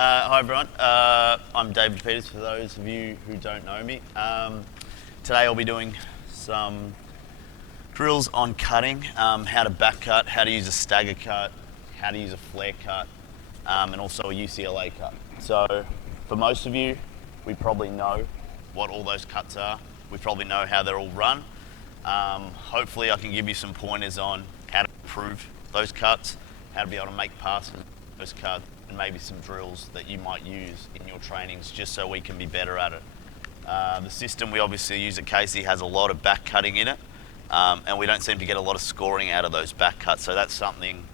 Hi everyone, I'm David Peters for those of you who don't know me. Today I'll be doing some drills on cutting, how to back cut, how to use a stagger cut, how to use a flare cut, and also a Ucla cut. So for most of you, we probably know what all those cuts are. We probably know how they're all run. Hopefully I can give you some pointers on how to improve those cuts, how to be able to make passes with those cuts, and maybe some drills that you might use in your trainings just so we can be better at it. The system we obviously use at Casey has a lot of back cutting in it, and we don't seem to get a lot of scoring out of those back cuts, so that's something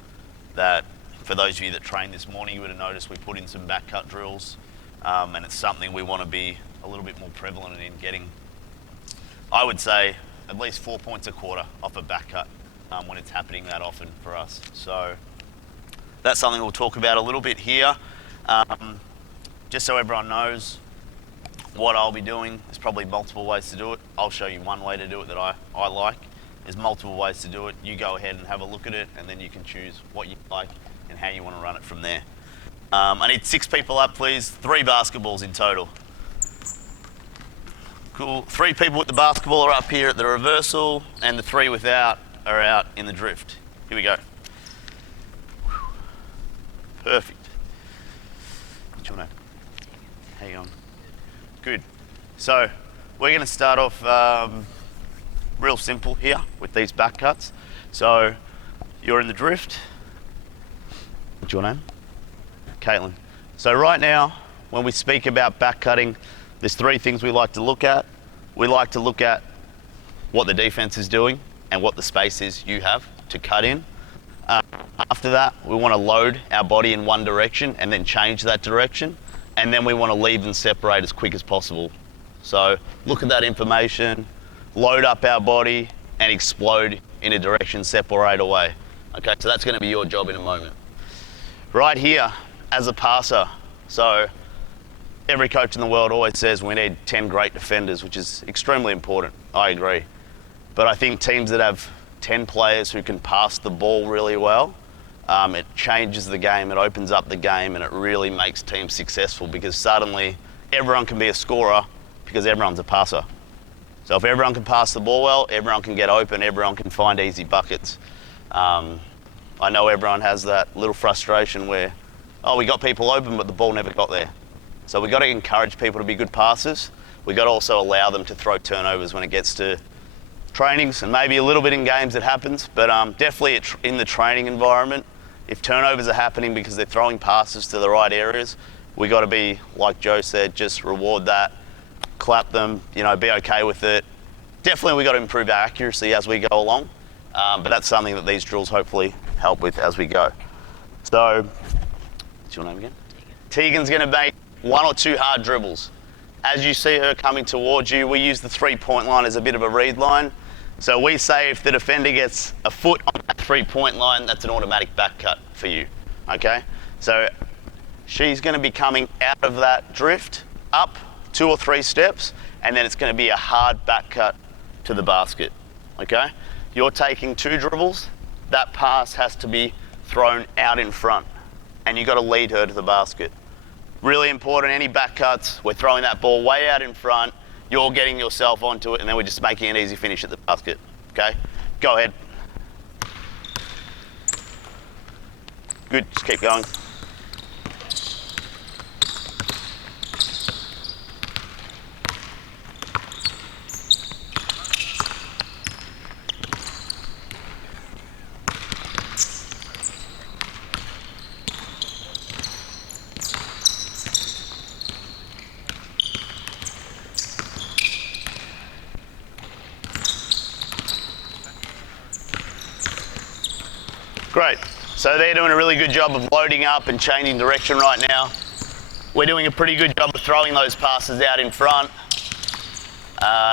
that for those of you that trained this morning you would have noticed we put in some back cut drills, and it's something we want to be a little bit more prevalent in getting, I would say, at least 4 points a quarter off a back cut when it's happening that often for us. So that's something we'll talk about a little bit here. Just so everyone knows what I'll be doing, there's probably multiple ways to do it. I'll show you one way to do it that I like. There's multiple ways to do it. You go ahead and have a look at it, and then you can choose what you like and how you want to run it from there. I need 6 people up, please. 3 basketballs in total. Cool. 3 people with the basketball are up here at the reversal, and the 3 without are out in the drift. Here we go. Perfect. What's your name? How you going? Good. So we're going to start off real simple here with these back cuts. So you're in the drift. What's your name? Caitlin. So right now, when we speak about back cutting, there's 3 things we like to look at. We like to look at what the defense is doing and what the space is you have to cut in. After that, we want to load our body in one direction and then change that direction. And then we want to leave and separate as quick as possible. So look at that information, load up our body and explode in a direction, separate away. Okay, so that's going to be your job in a moment. Right here, as a passer, so every coach in the world always says we need 10 great defenders, which is extremely important. I agree. But I think teams that have 10 players who can pass the ball really well, it changes the game, it opens up the game, and it really makes teams successful because suddenly everyone can be a scorer because everyone's a passer. So if everyone can pass the ball well, everyone can get open, everyone can find easy buckets. I know everyone has that little frustration where, oh, we got people open, but the ball never got there. So we've got to encourage people to be good passers. We've got to also allow them to throw turnovers when it gets to trainings, and maybe a little bit in games it happens, but definitely in the training environment, if turnovers are happening because they're throwing passes to the right areas, we got to be, like Joe said, just reward that, clap them, be okay with it. Definitely we got to improve our accuracy as we go along, but that's something that these drills hopefully help with as we go. So, what's your name again? Tegan's going to make 1 or 2 hard dribbles. As you see her coming towards you, we use the 3-point line as a bit of a read line. So we say if the defender gets a foot on that 3-point line, that's an automatic back cut for you, okay? So she's going to be coming out of that drift, up 2 or 3 steps, and then it's going to be a hard back cut to the basket, okay? You're taking 2 dribbles, that pass has to be thrown out in front, and you've got to lead her to the basket. Really important, any back cuts, we're throwing that ball way out in front, you're getting yourself onto it, and then we're just making an easy finish at the basket, okay? Go ahead. Good, just keep going. Great, so they're doing a really good job of loading up and changing direction right now. We're doing a pretty good job of throwing those passes out in front.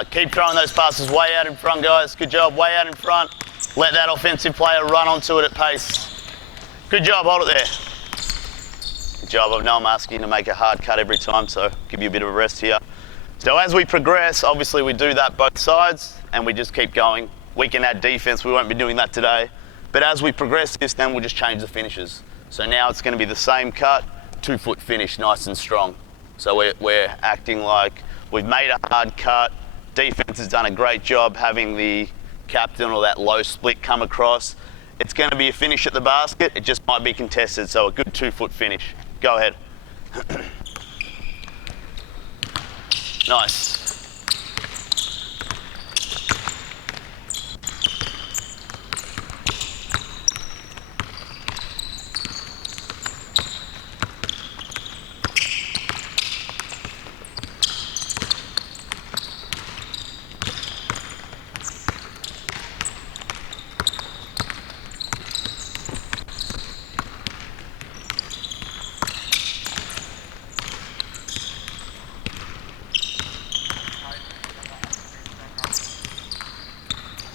Keep throwing those passes way out in front, guys. Good job, way out in front. Let that offensive player run onto it at pace. Good job, hold it there. Good job. I know I'm asking you to make a hard cut every time, so give you a bit of a rest here. So as we progress, obviously we do that both sides, and we just keep going. We can add defense, we won't be doing that today. But as we progress this, then we'll just change the finishes. So now it's going to be the same cut, that 2-foot finish nice and strong. So we're acting like we've made a hard cut. Defense has done a great job having the captain or that low split come across. It's going to be a finish at the basket. It just might be contested, so a good 2-foot finish. Go ahead. Nice.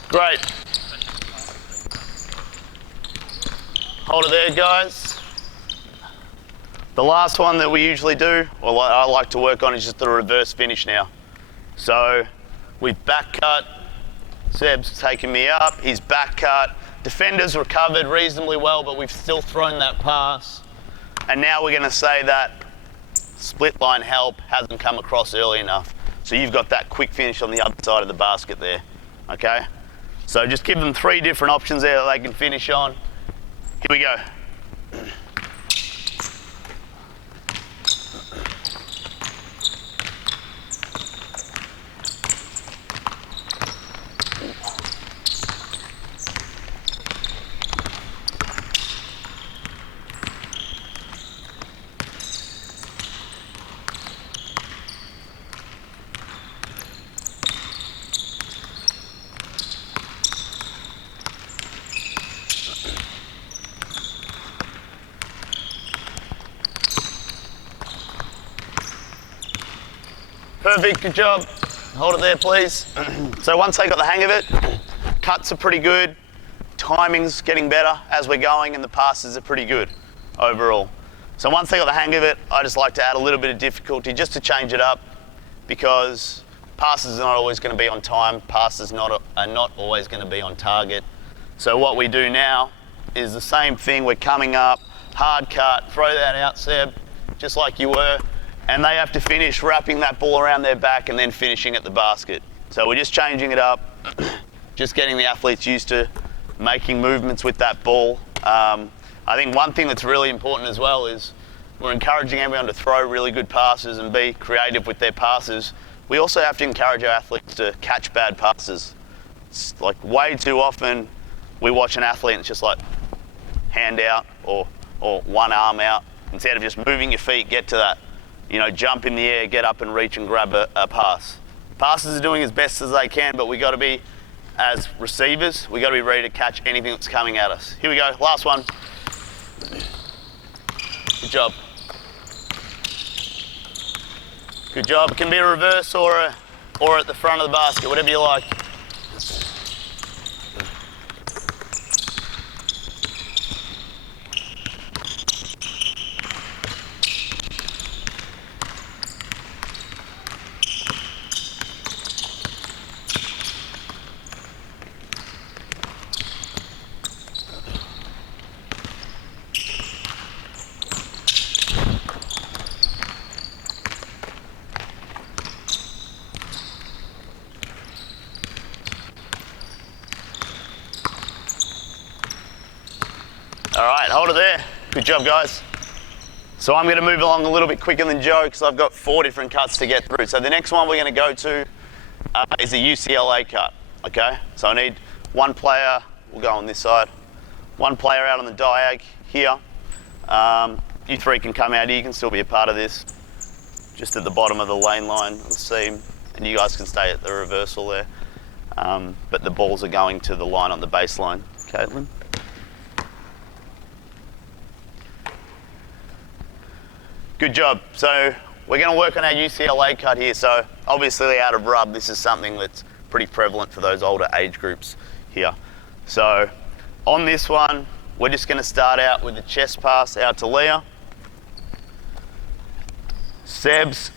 Great. Hold it there, guys. The last one that we usually do, or I like to work on, is just the reverse finish now. So we've back cut. Seb's taken me up. He's back cut. Defender's recovered reasonably well, but we've still thrown that pass. And now we're going to say that split line help hasn't come across early enough. So you've got that quick finish on the other side of the basket there. Okay? So just give them 3 different options there that they can finish on. Here we go. Perfect, good job. Hold it there, please. So once they got the hang of it, cuts are pretty good, timing's getting better as we're going, and the passes are pretty good overall. So once they got the hang of it, I just like to add a little bit of difficulty just to change it up, because passes are not always going to be on time, passes are not always going to be on target. So what we do now is the same thing. We're coming up, hard cut, throw that out, Seb, just like you were. And they have to finish wrapping that ball around their back and then finishing at the basket. So we're just changing it up, just getting the athletes used to making movements with that ball. I think one thing that's really important as well is we're encouraging everyone to throw really good passes and be creative with their passes. We also have to encourage our athletes to catch bad passes. It's like way too often we watch an athlete and it's just like hand out or one arm out. Instead of just moving your feet, get to that. You know, jump in the air, get up and reach and grab a pass. Passers are doing as best as they can, but we got to be, as receivers, we got to be ready to catch anything that's coming at us. Here we go, last one. Good job. Good job. It can be a reverse or at the front of the basket, whatever you like. All right, hold it there. Good job, guys. So I'm going to move along a little bit quicker than Joe because I've got 4 different cuts to get through. So the next one we're going to go to is a UCLA cut, okay? So I need one player, we'll go on this side, one player out on the diag here. You 3 can come out here, you can still be a part of this, just at the bottom of the lane line of the seam, and you guys can stay at the reversal there. But the balls are going to the line on the baseline, Caitlin. Good job. So we're going to work on our UCLA cut here. So obviously out of rub, this is something that's pretty prevalent for those older age groups here. So on this one, we're just going to start out with a chest pass out to Leah. Seb's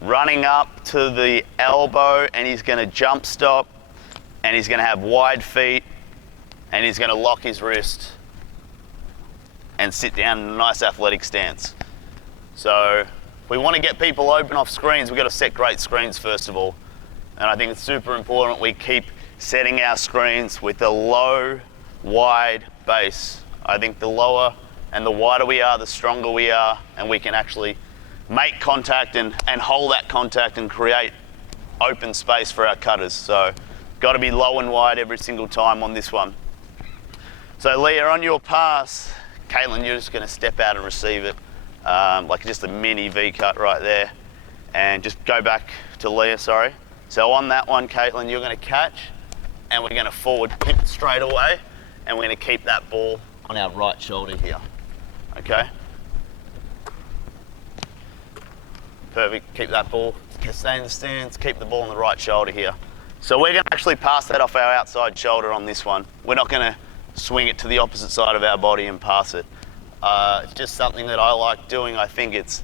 running up to the elbow and he's going to jump stop and he's going to have wide feet and he's going to lock his wrist and sit down in a nice athletic stance. So if we want to get people open off screens, we've got to set great screens first of all. And I think it's super important we keep setting our screens with a low, wide base. I think the lower and the wider we are, the stronger we are, and we can actually make contact and hold that contact and create open space for our cutters. So got to be low and wide every single time on this one. So Leah, on your pass, Caitlin, you're just going to step out and receive it, like just a mini V-cut right there. And just go back to Leah, sorry. So on that one, Caitlin, you're going to catch, and we're going to forward pivot straight away, and we're going to keep that ball on our right shoulder here. Okay? Perfect. Keep that ball, stay in the stance, keep the ball on the right shoulder here. So we're going to actually pass that off our outside shoulder on this one. We're not going to swing it to the opposite side of our body and pass it. It's just something that I like doing. I think it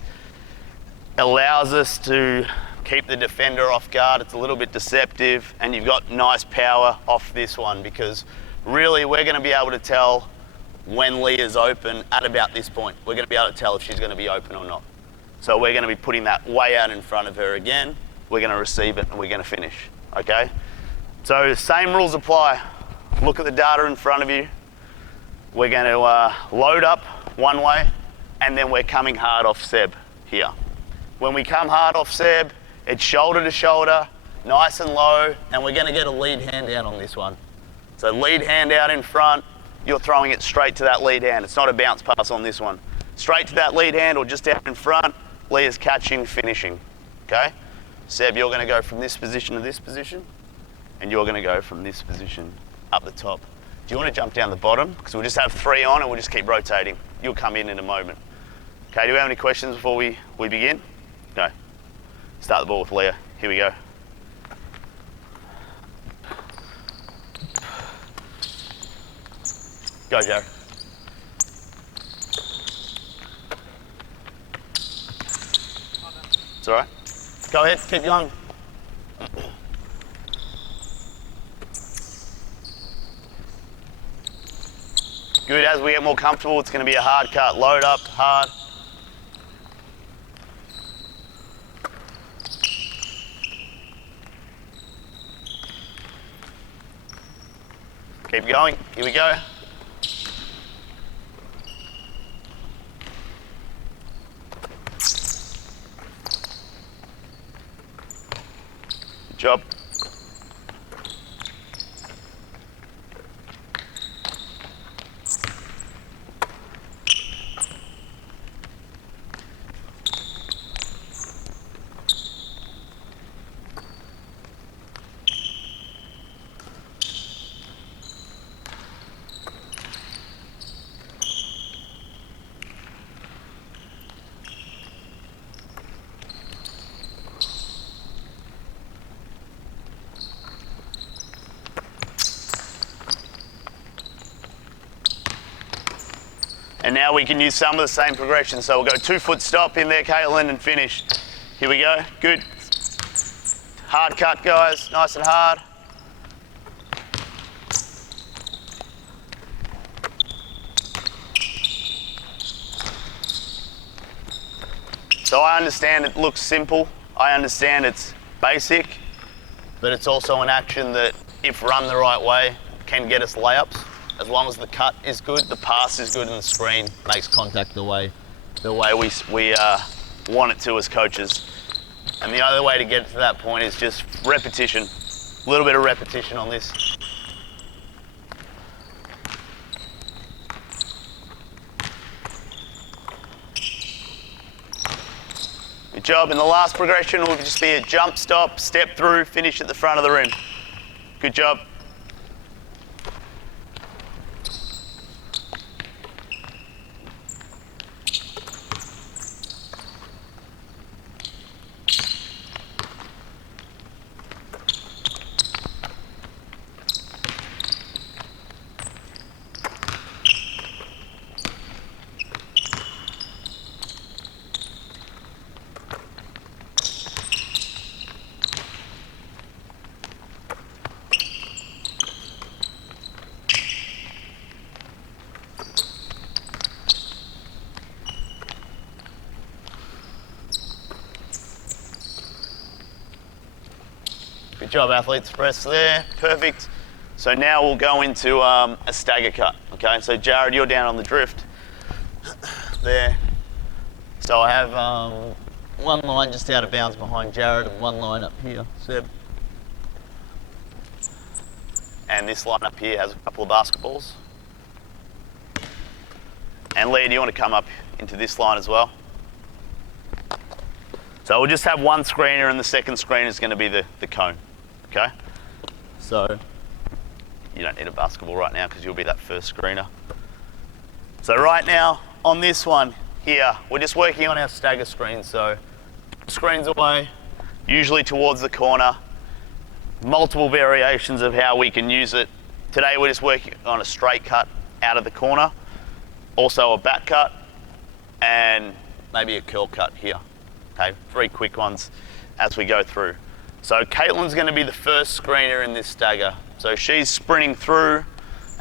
allows us to keep the defender off guard. It's a little bit deceptive, and you've got nice power off this one, because really we're going to be able to tell when Leah's open at about this point. We're going to be able to tell if she's going to be open or not. So we're going to be putting that way out in front of her again. We're going to receive it and we're going to finish. Okay? So same rules apply. Look at the data in front of you. We're going to load up one way, and then we're coming hard off Seb here. When we come hard off Seb, it's shoulder to shoulder, nice and low, and we're going to get a lead hand out on this one. So lead hand out in front, you're throwing it straight to that lead hand. It's not a bounce pass on this one. Straight to that lead hand or just out in front, Leah's catching, finishing. Okay? Seb, you're going to go from this position to this position, and you're going to go from this position up the top. Do you want to jump down the bottom? Because we'll just have 3 on and we'll just keep rotating. You'll come in a moment. Okay, do we have any questions before we begin? No. Start the ball with Leah. Here we go. Go, Joe. It's all right. Go ahead, keep going. Good, as we get more comfortable, it's going to be a hard cut. Load up, hard. Keep going, here we go. Good job. And now we can use some of the same progression. So we'll go 2-foot stop in there, Caitlin, and finish. Here we go, good. Hard cut, guys, nice and hard. So I understand it looks simple. I understand it's basic, but it's also an action that, if run the right way, can get us layups. As long as the cut is good, the pass is good, and the screen makes contact the way we want it to as coaches. And the other way to get to that point is just repetition. A little bit of repetition on this. Good job. And the last progression will just be a jump, stop, step through, finish at the front of the rim. Good job. Good job, athletes. Rest there. Perfect. So now we'll go into a stagger cut. Okay, so Jared, you're down on the drift. There. So I have one line just out of bounds behind Jared and one line up here, Seb. And this line up here has a couple of basketballs. And Leah, do you want to come up into this line as well? So we'll just have one screener and the second screener is going to be the cone, okay? So you don't need a basketball right now because you'll be that first screener. So right now on this one here, we're just working on our stagger screen. So screens away, usually towards the corner, multiple variations of how we can use it. Today we're just working on a straight cut out of the corner, also a back cut, and maybe a curl cut here. Okay, 3 quick ones as we go through. So Caitlin's going to be the first screener in this stagger. So she's sprinting through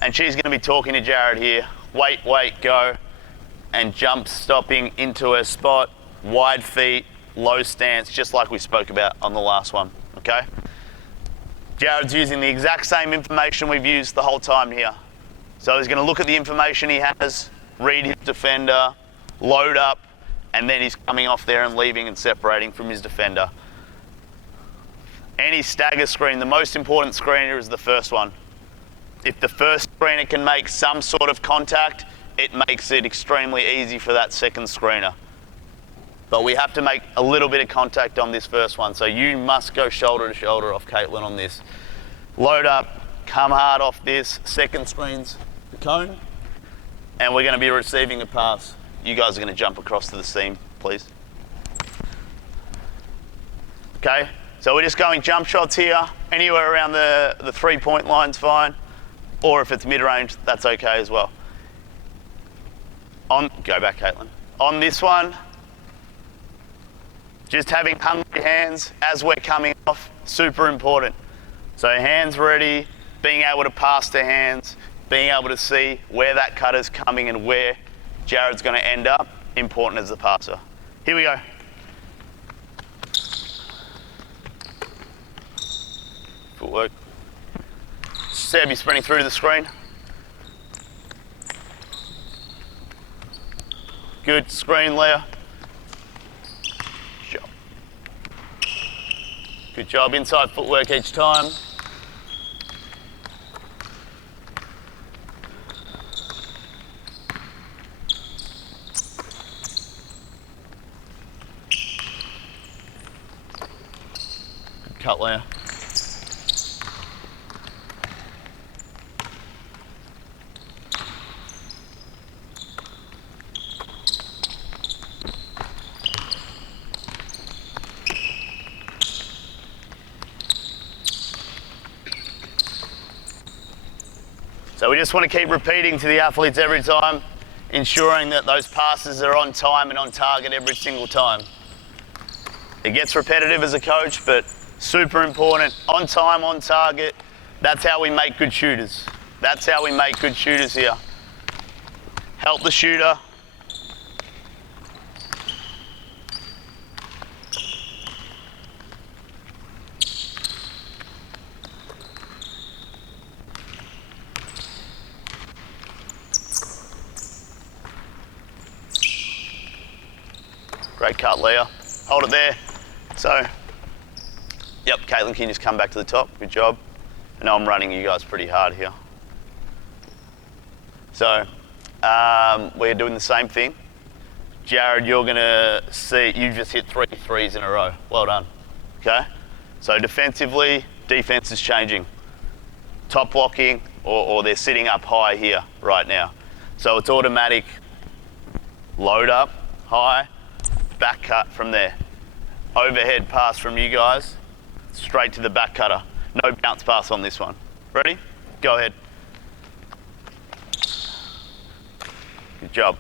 and she's going to be talking to Jared here. Wait, go. And jump stopping into her spot, wide feet, low stance, just like we spoke about on the last one, okay? Jared's using the exact same information we've used the whole time here. So he's going to look at the information he has, read his defender, load up, and then he's coming off there and leaving and separating from his defender. Any stagger screen, the most important screener is the first one. If the first screener can make some sort of contact, it makes it extremely easy for that second screener. But we have to make a little bit of contact on this first one, so you must go shoulder to shoulder off Caitlin on this. Load up, come hard off this, second screen's the cone, and we're going to be receiving a pass. You guys are going to jump across to the seam, please. Okay, so we're just going jump shots here. Anywhere around the 3-point line's fine, or if it's mid-range, that's okay as well. Go back, Caitlin. On this one, just having hungry hands as we're coming off, super important. So hands ready, being able to pass to hands, being able to see where that cutter's coming and where Jared's going to end up, important as the passer. Here we go. Footwork. Seb, you're sprinting through to the screen. Good screen, Leah. Good job, inside footwork each time. Good cut, Leah. So we just want to keep repeating to the athletes every time, ensuring that those passes are on time and on target every single time. It gets repetitive as a coach, but super important, on time, on target. That's how we make good shooters. That's how we make good shooters here. Help the shooter. Great cut, Leah. Hold it there. So, yep, Caitlin, can you just come back to the top? Good job. I know I'm running you guys pretty hard here. So, we're doing the same thing. Jared, you're gonna see, you just hit 3 threes in a row. Well done, okay? So defensively, defense is changing. Top blocking, or they're sitting up high here right now. So it's automatic, load up, high, back cut from there. Overhead pass from you guys, straight to the back cutter. No bounce pass on this one. Ready? Go ahead. Good job.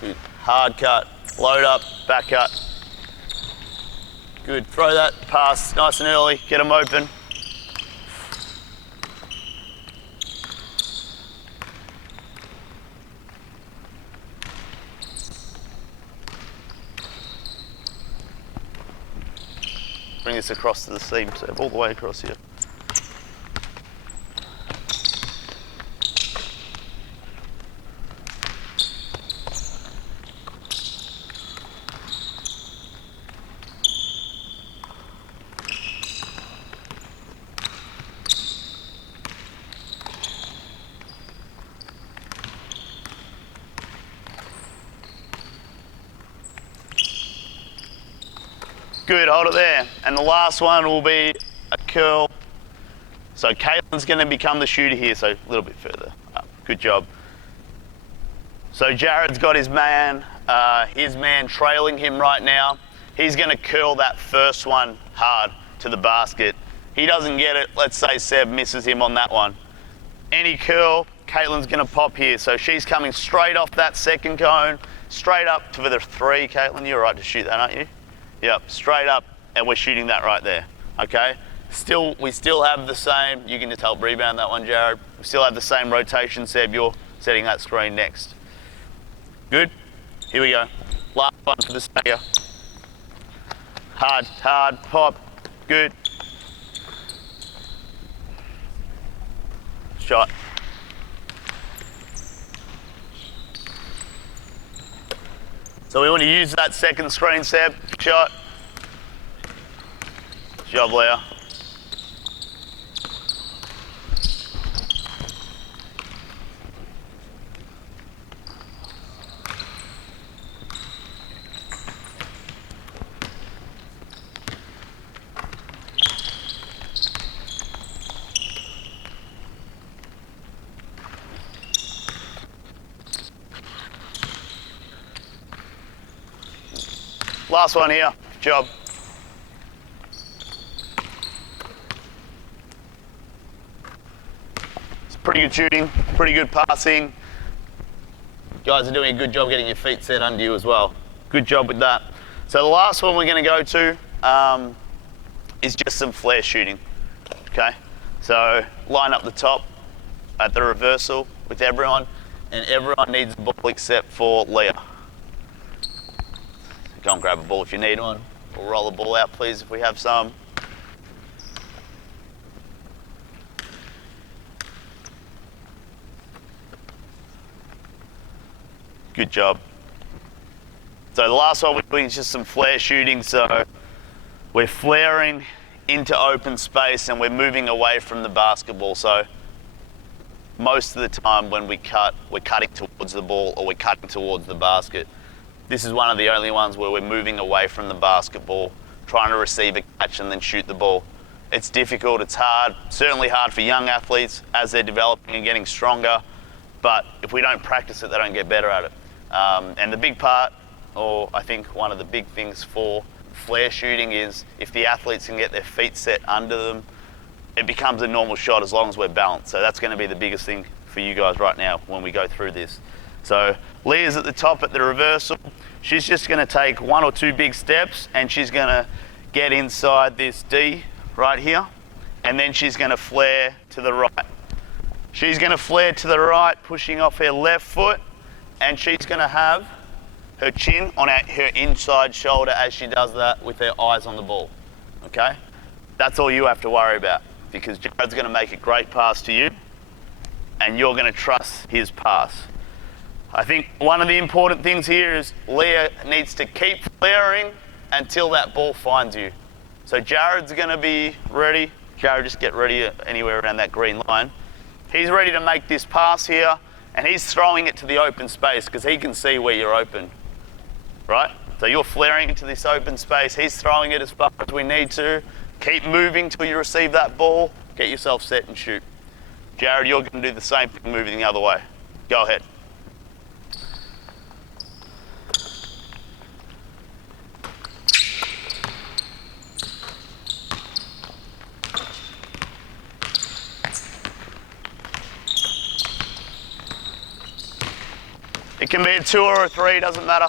Good. Hard cut, load up, back cut. Good. Throw that pass nice and early, get them open. Bring this across to the seam, Seb, all the way across here. Good, hold it there. And the last one will be a curl. So Caitlin's going to become the shooter here, so a little bit further up. Good job. So Jared's got his man trailing him right now. He's going to curl that first one hard to the basket. He doesn't get it. Let's say Seb misses him on that one. Any curl, Caitlin's going to pop here. So she's coming straight off that second cone, straight up to the 3. Caitlin, you're right to shoot that, aren't you? Yep, straight up, and we're shooting that right there, okay? We still have the same, you can just help rebound that one, Jared. We still have the same rotation, Seb, you're setting that screen next. Good? Here we go. Last one for the stagger. Hard, pop, good. Shot. So we want to use that second screen, Seb. Shot. Job, Leah. Last one here, job. It's pretty good shooting, pretty good passing. You guys are doing a good job getting your feet set under you as well. Good job with that. So the last one we're going to go to is just some flare shooting, okay? So line up the top at the reversal with everyone, and everyone needs a ball except for Leah. Go and grab a ball if you need one. We'll roll the ball out, please, if we have some. Good job. So the last one we're doing is just some flare shooting. So we're flaring into open space and we're moving away from the basketball. So most of the time when we cut, we're cutting towards the ball or we're cutting towards the basket. This is one of the only ones where we're moving away from the basketball, trying to receive a catch and then shoot the ball. It's difficult, it's hard, certainly hard for young athletes as they're developing and getting stronger, but if we don't practice it, they don't get better at it. And the big part, or I think one of the big things for flare shooting is if the athletes can get their feet set under them, it becomes a normal shot as long as we're balanced. So that's going to be the biggest thing for you guys right now when we go through this. So Leah's at the top at the reversal. She's just going to take 1 or 2 big steps and she's going to get inside this D right here, and then she's going to flare to the right. She's going to flare to the right, pushing off her left foot, and she's going to have her chin on her inside shoulder as she does that with her eyes on the ball, okay? That's all you have to worry about, because Jared's going to make a great pass to you and you're going to trust his pass. I think one of the important things here is Leah needs to keep flaring until that ball finds you. So Jared's going to be ready. Jared, just get ready anywhere around that green line. He's ready to make this pass here, and he's throwing it to the open space because he can see where you're open, right? So you're flaring into this open space. He's throwing it as far as we need to. Keep moving till you receive that ball. Get yourself set and shoot. Jared, you're going to do the same thing, moving the other way. Go ahead. It can be a 2 or a 3, doesn't matter.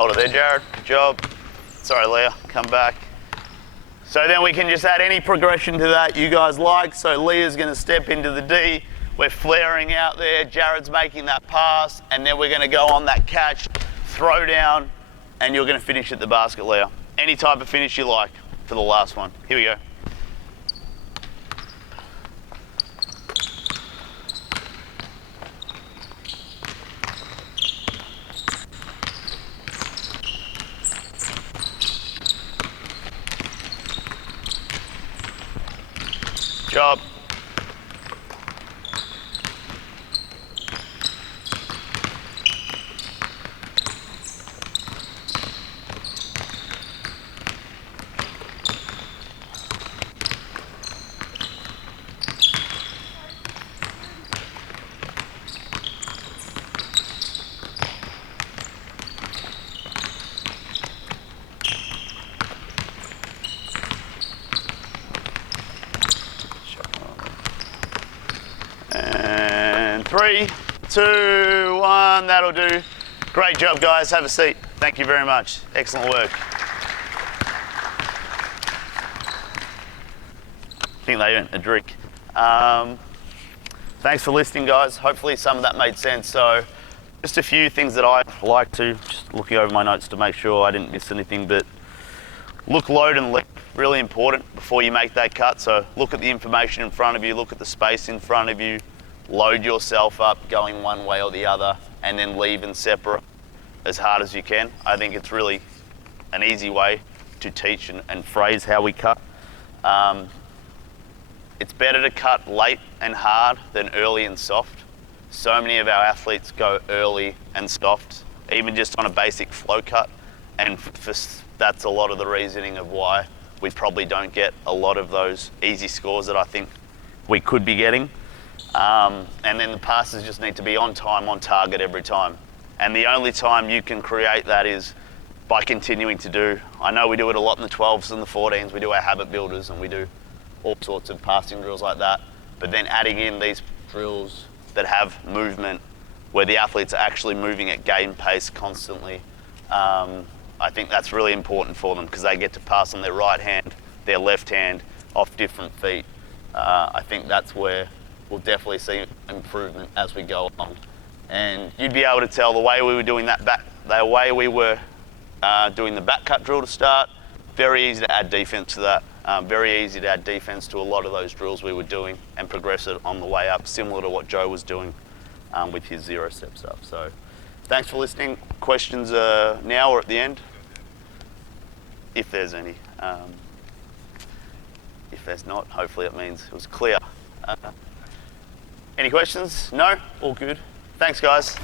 Hold it there, Jared. Good job. Sorry, Leah. Come back. So then we can just add any progression to that you guys like. So Leah's going to step into the D. We're flaring out there. Jared's making that pass. And then we're going to go on that catch, throw down, and you're going to finish at the basket, Leah. Any type of finish you like for the last one. Here we go. Job. And 3, 2, 1, that'll do. Great job, guys. Have a seat. Thank you very much. Excellent work. I think they earned a drink. Thanks for listening, guys. Hopefully some of that made sense. So just a few things that I like to, just looking over my notes to make sure I didn't miss anything, but look, load and leap, really important before you make that cut. So look at the information in front of you, look at the space in front of you, load yourself up going one way or the other, and then leave and separate as hard as you can. I think it's really an easy way to teach and phrase how we cut. It's better to cut late and hard than early and soft. So many of our athletes go early and soft, even just on a basic flow cut, and that's a lot of the reasoning of why we probably don't get a lot of those easy scores that I think we could be getting. And then the passes just need to be on time, on target every time. And the only time you can create that is by continuing to do. I know we do it a lot in the 12s and the 14s. We do our habit builders and we do all sorts of passing drills like that. But then adding in these drills that have movement, where the athletes are actually moving at game pace constantly, I think that's really important for them because they get to pass on their right hand, their left hand, off different feet. I think that's where we'll definitely see improvement as we go along. And you'd be able to tell the way we were doing that doing the back cut drill to start, very easy to add defense to that. Very easy to add defense to a lot of those drills we were doing and progress it on the way up, similar to what Joe was doing with his 0 step stuff. So thanks for listening. Questions now or at the end, if there's any. If there's not, hopefully it means it was clear. Any questions? No? All good. Thanks, guys.